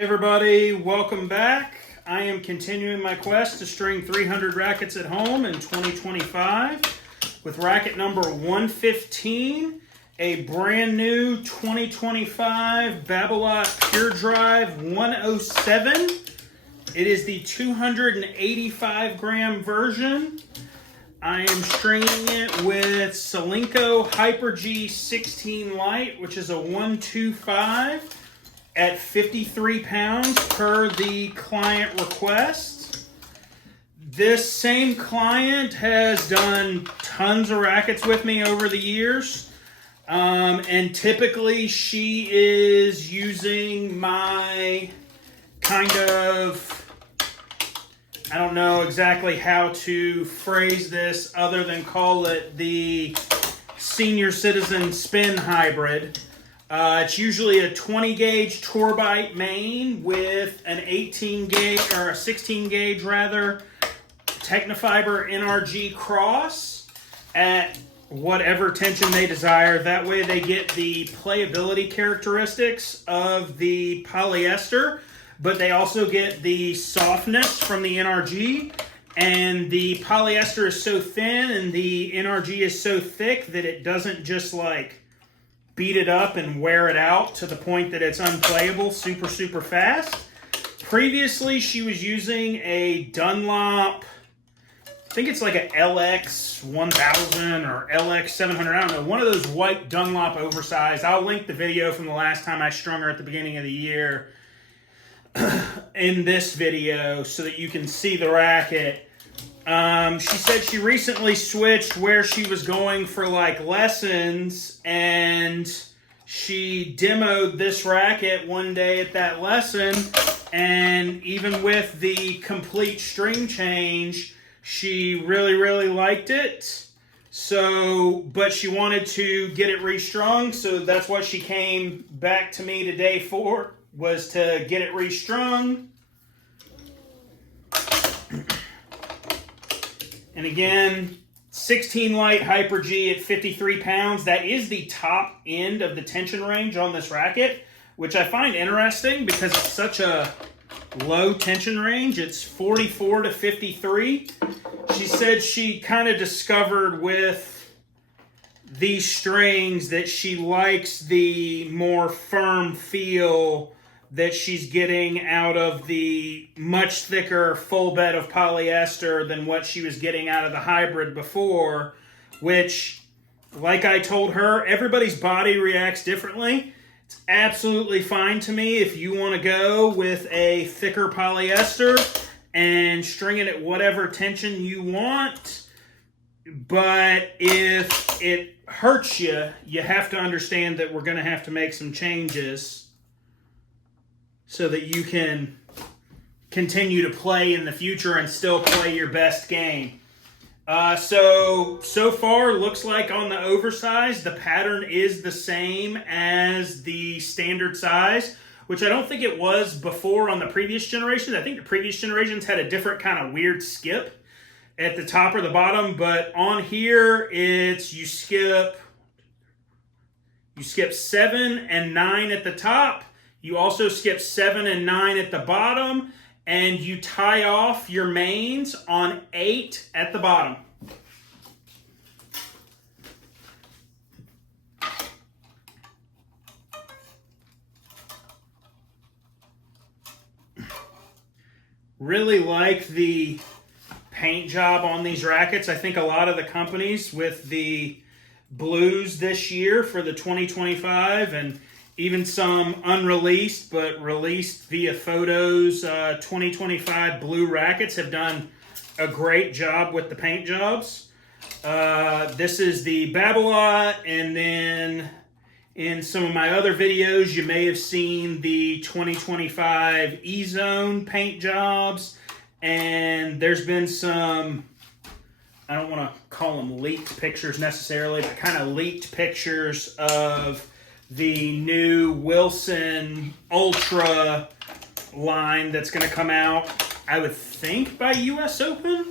Everybody, welcome back. I am continuing my quest to string 300 rackets at home in 2025 with racket number 115, a brand new 2025 Babolat Pure Drive 107. It is the 285 gram version. I am stringing it with Solinco HyperG 16 Lite, which is a 125. At 53 pounds per the client request. This same client has done tons of rackets with me over the years. And typically she is using my kind of, I don't know exactly how to phrase this other than call it the senior citizen spin hybrid. It's usually a 20 gauge Torbite main with an 18 gauge or a 16 gauge rather Technofiber NRG cross at whatever tension they desire. That way they get the playability characteristics of the polyester, but they also get the softness from the NRG. And the polyester is so thin and the NRG is so thick that it doesn't just like beat it up and wear it out to the point that it's unplayable super fast. Previously, she was using a Dunlop, I think it's like a LX 1000 or LX 700, I don't know, one of those white Dunlop oversized. I'll link the video from the last time I strung her at the beginning of the year in this video so that you can see the racket. She said she recently switched where she was going for like lessons, and she demoed this racket one day at that lesson, and even with the complete string change, she really liked it. So, but she wanted to get it restrung, so that's what she came back to me today for, was to get it restrung. And again, 16 Lite HyperG at 53 pounds. That is the top end of the tension range on this racket, which I find interesting because it's such a low tension range. It's 44 to 53. She said she kind of discovered with these strings that she likes the more firm feel that she's getting out of the much thicker full bed of polyester than what she was getting out of the hybrid before, which, like I told her, everybody's body reacts differently. It's absolutely fine to me if you want to go with a thicker polyester and string it at whatever tension you want. But if it hurts you, you have to understand that we're going to have to make some changes so that you can continue to play in the future and still play your best game. So far, looks like on the oversize, the pattern is the same as the standard size, which I don't think it was before on the previous generation. I think the previous generations had a different kind of weird skip at the top or the bottom, but on here, it's you skip 7 and 9 at the top. You also skip 7 and 9 at the bottom, and you tie off your mains on 8 at the bottom. Really like the paint job on these rackets. I think a lot of the companies with the blues this year for the 2025 and even some unreleased but released via photos 2025 blue rackets have done a great job with the paint jobs. This is the Babolat, and then in some of my other videos you may have seen the 2025 E-Zone paint jobs, and there's been some, I don't want to call them leaked pictures necessarily, but kind of leaked pictures of the new Wilson Ultra line that's going to come out, I would think, by US Open.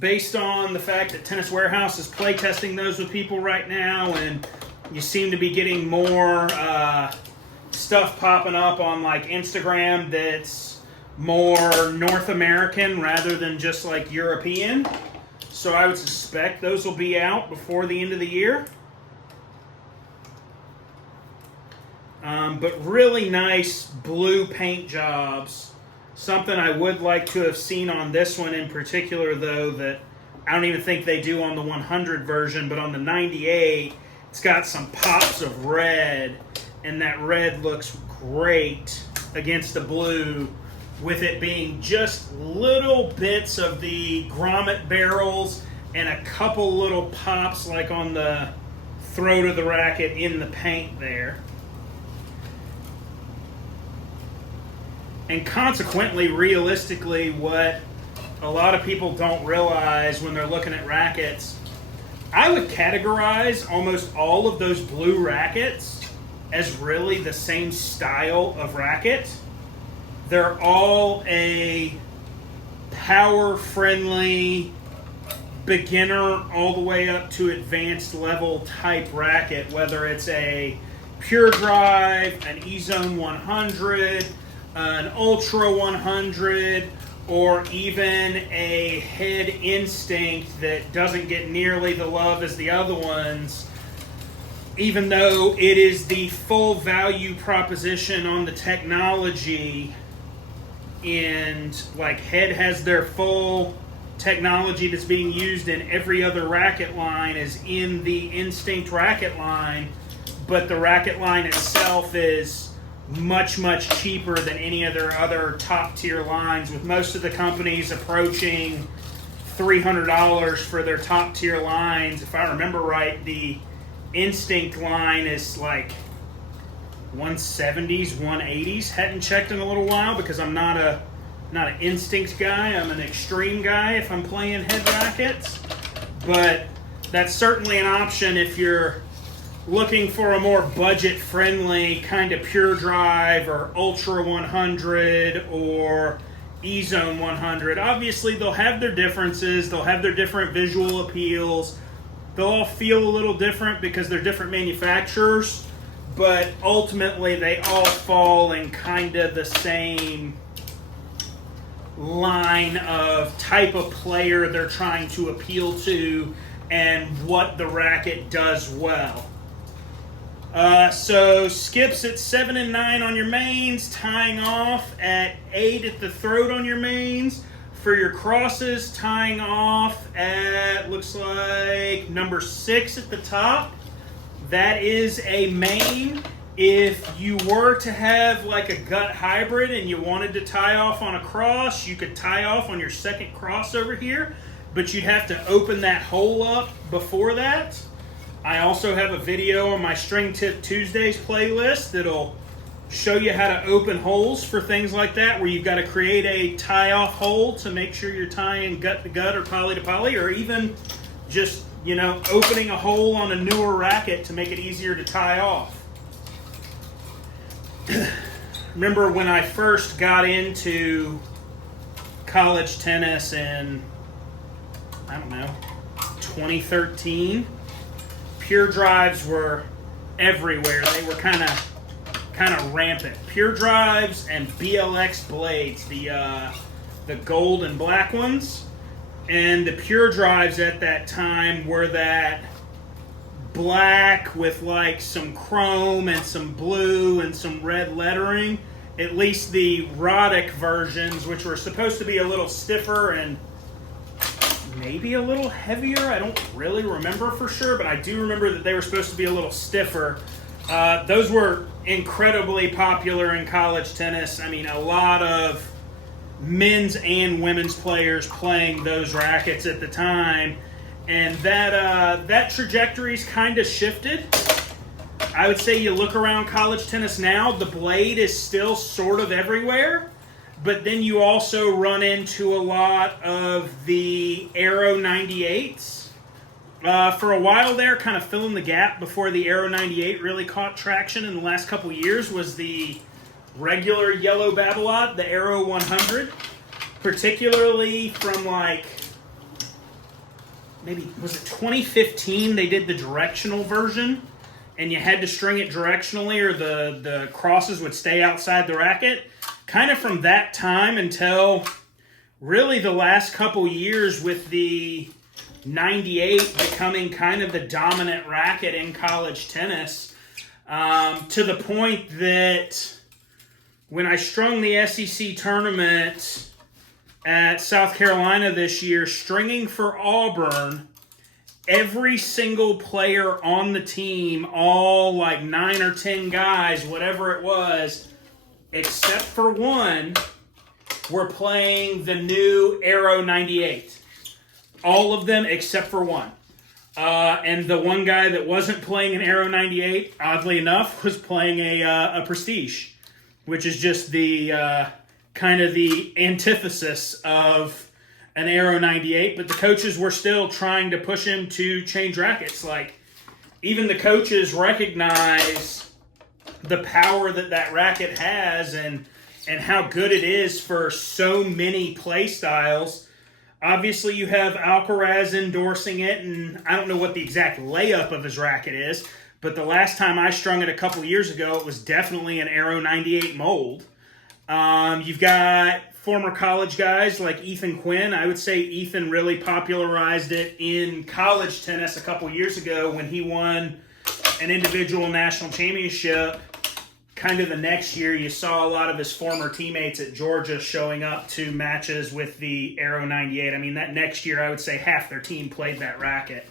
Based on the fact that Tennis Warehouse is playtesting those with people right now, and you seem to be getting more stuff popping up on like Instagram that's more North American rather than just like European. So I would suspect those will be out before the end of the year. But really nice blue paint jobs. Something I would like to have seen on this one in particular, though, that I don't even think they do on the 100 version, but on the 98, it's got some pops of red, and that red looks great against the blue, with it being just little bits of the grommet barrels and a couple little pops like on the throat of the racket in the paint there. And consequently, realistically, what a lot of people don't realize when they're looking at rackets, I would categorize almost all of those blue rackets as really the same style of racket. They're all a power-friendly, beginner all the way up to advanced level type racket, whether it's a Pure Drive, an E-Zone 100, an Ultra 100, or even a Head Instinct that doesn't get nearly the love as the other ones, even though it is the full value proposition on the technology. And like Head has their full technology that's being used in every other racket line is in the Instinct racket line, but the racket line itself is much, much cheaper than any of their other top tier lines, with most of the companies approaching $300 for their top tier lines. If I remember right, the Instinct line is like 170s, 180s. Hadn't checked in a little while because I'm not an Instinct guy. I'm an Extreme guy if I'm playing head rackets. But that's certainly an option if you're looking for a more budget-friendly kind of Pure Drive or Ultra 100 or E-Zone 100. Obviously, they'll have their differences. They'll have their different visual appeals. They'll all feel a little different because they're different manufacturers. But ultimately, they all fall in kind of the same line of type of player they're trying to appeal to and what the racket does well. So skips at 7 and 9 on your mains, tying off at 8 at the throat on your mains. For your crosses, tying off at, looks like, number 6 at the top. That is a main. If you were to have like a gut hybrid and you wanted to tie off on a cross, you could tie off on your second cross over here, but you'd have to open that hole up before that. I also have a video on my String Tip Tuesdays playlist that'll show you how to open holes for things like that, where you've got to create a tie-off hole to make sure you're tying gut to gut or poly to poly, or even just, you know, opening a hole on a newer racket to make it easier to tie off. Remember when I first got into college tennis in, I don't know, 2013, Pure Drives were everywhere. They were kind of rampant. Pure Drives and BLX blades, the gold and black ones. And the Pure Drives at that time were that black with like some chrome and some blue and some red lettering. At least the Racket versions, which were supposed to be a little stiffer and maybe a little heavier. I don't really remember for sure, but I do remember that they were supposed to be a little stiffer. Those were incredibly popular in college tennis. I mean, a lot of men's and women's players playing those rackets at the time. And that trajectory's kind of shifted. I would say you look around college tennis now, the blade is still sort of everywhere, but then you also run into a lot of the Aero 98s. For a while there, kind of filling the gap before the Aero 98 really caught traction in the last couple years, was the regular yellow Babolat, the Aero 100, particularly from like, maybe, was it 2015, they did the directional version, and you had to string it directionally or the crosses would stay outside the racket. Kind of from that time until really the last couple years with the 98 becoming kind of the dominant racket in college tennis, to the point that when I strung the SEC tournament at South Carolina this year, stringing for Auburn, every single player on the team, all like 9 or 10 guys, whatever it was, except for one, were playing the new Aero 98. All of them except for one. And the one guy that wasn't playing an Aero 98, oddly enough, was playing a Prestige, which is just the kind of the antithesis of an Aero 98. But the coaches were still trying to push him to change rackets. Like, even the coaches recognize the power that racket has and how good it is for so many play styles. Obviously, you have Alcaraz endorsing it, and I don't know what the exact layup of his racket is, but the last time I strung it a couple years ago, it was definitely an Aero 98 mold. You've got former college guys like Ethan Quinn. I would say Ethan really popularized it in college tennis a couple years ago when he won an individual national championship. Kind of the next year, you saw a lot of his former teammates at Georgia showing up to matches with the Aero 98. I mean, that next year, I would say half their team played that racket.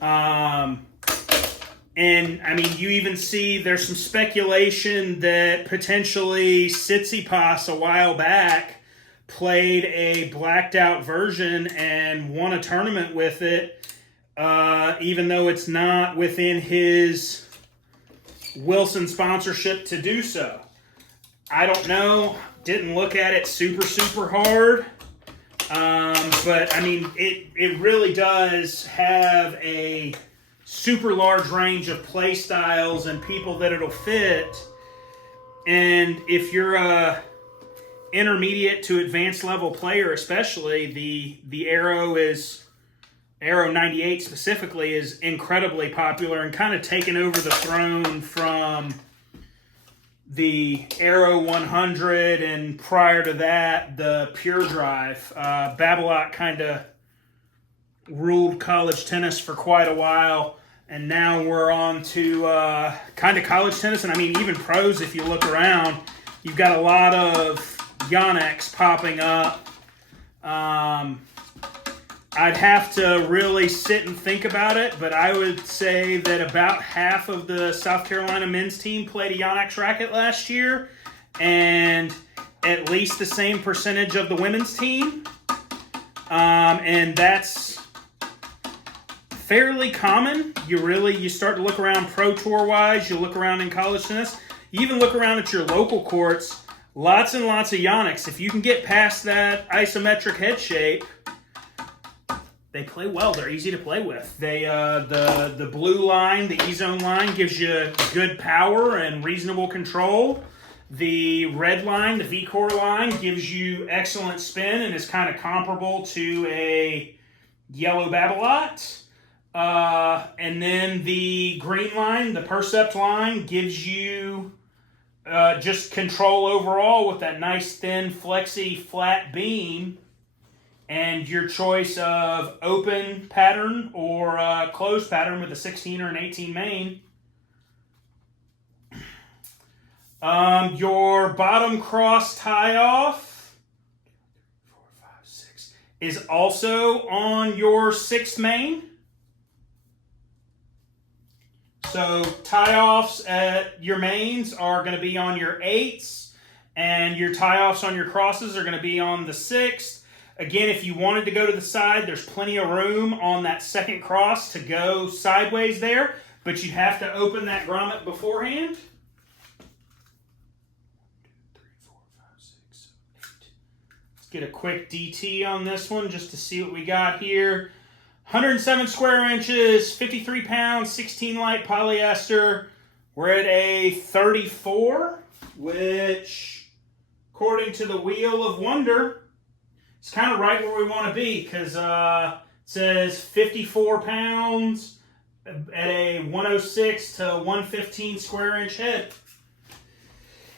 And, I mean, you even see there's some speculation that potentially Tsitsipas a while back played a blacked-out version and won a tournament with it, even though it's not within his Wilson sponsorship to do so. I don't know. Didn't look at it super hard. But, I mean, it really does have a super large range of play styles and people that it'll fit. And if you're a intermediate to advanced level player especially, the Aero 98 specifically is incredibly popular and kind of taken over the throne from the Aero 100 and prior to that, the Pure Drive. Babolat kind of ruled college tennis for quite a while, and now we're on to kind of college tennis. And I mean, even pros, if you look around, you've got a lot of Yonex popping up. I'd have to really sit and think about it, but I would say that about half of the South Carolina men's team played a Yonex racket last year, and at least the same percentage of the women's team. And that's fairly common. You start to look around pro tour wise, you look around in college tennis, you even look around at your local courts, lots and lots of Yonex. If you can get past that isometric head shape, they play well. They're easy to play with. They the blue line, the E-zone line, gives you good power and reasonable control. The red line, the V-core line, gives you excellent spin and is kind of comparable to a yellow Babolat. And then the green line, the Percept line, gives you just control overall with that nice thin, flexy, flat beam. And your choice of open pattern or closed pattern with a 16 or an 18 main. Your bottom cross tie-off 4, 5, 6, is also on your 6th main. So tie-offs at your mains are going to be on your 8s, and your tie-offs on your crosses are going to be on the 6th. Again, if you wanted to go to the side, there's plenty of room on that second cross to go sideways there, but you have to open that grommet beforehand. 1, 2, 3, 4, 5, 6, 7, 8. Let's get a quick DT on this one just to see what we got here. 107 square inches, 53 pounds, 16 light polyester. We're at a 34, which, according to the Wheel of Wonder, it's kind of right where we want to be because it says 54 pounds, at a 106 to 115 square inch head.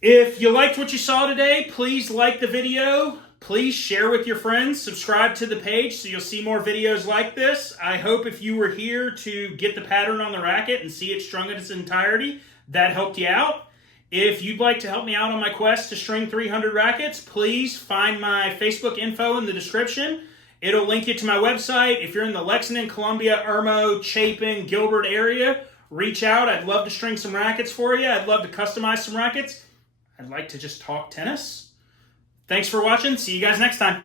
If you liked what you saw today, please like the video. Please share with your friends. Subscribe to the page so you'll see more videos like this. I hope if you were here to get the pattern on the racket and see it strung in its entirety, that helped you out. If you'd like to help me out on my quest to string 300 rackets, please find my Facebook info in the description. It'll link you to my website. If you're in the Lexington, Columbia, Irmo, Chapin, Gilbert area, reach out. I'd love to string some rackets for you. I'd love to customize some rackets. I'd like to just talk tennis. Thanks for watching. See you guys next time.